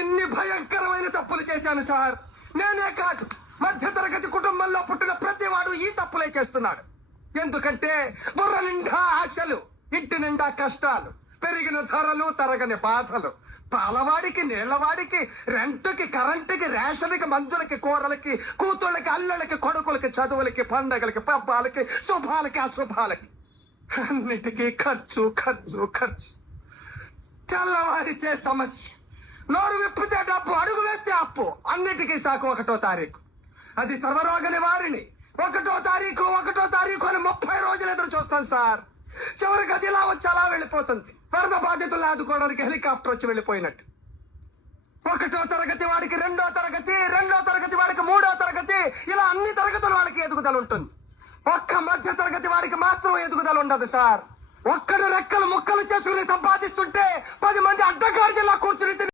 ఎన్ని భయంకరమైన తప్పులు చేశాను సార్. నేనే కాదు, మధ్యతరగతి కుటుంబంలో పుట్టిన ప్రతి వాడు ఈ తప్పులే చేస్తున్నాడు. ఎందుకంటే బుర్ర నిండా ఆశలు, ఇంటి నిండా కష్టాలు, పెరిగిన ధరలు, తరగని బాధలు, పాలవాడికి, నీళ్లవాడికి, రెంటుకి, కరెంటుకి, రేషన్కి, మందులకి, కూరలకి, కూతుళ్ళకి, అల్లుళ్ళకి, కొడుకులకి, చదువులకి, పండగలకి, పబ్బాలకి, శుభాలకి, అశుభాలకి, అన్నిటికీ ఖర్చు ఖర్చు ఖర్చు. తెల్లవారితే సమస్య, నోరు విప్పితే డబ్బు, అడుగు వేస్తే అప్పు. అన్నిటికీ సాకు 1వ తారీఖు. అది సర్వరోగ నివారిణి. 1వ తారీఖు అని 30 రోజులు ఎదురు చూస్తాను సార్. చివరికి అది ఇలా వచ్చి అలా వెళ్ళిపోతుంది. వరద బాధితులు ఆదుకోవడానికి హెలికాప్టర్ వచ్చి వెళ్ళిపోయినట్టు. 1వ తరగతి వాడికి 2వ తరగతి, 2వ తరగతి వాడికి 3వ తరగతి, ఇలా అన్ని తరగతుల వాళ్ళకి ఎదుగుదల ఉంటుంది. ఒక్క మధ్య తరగతి వాడికి మాత్రం ఎదుగుదల ఉండదు సార్. ఒక్కడు రెక్కలు ముక్కలు చేసుకుని సంపాదిస్తుంటే 10 మంది అడ్డగాడిలా కూర్చుని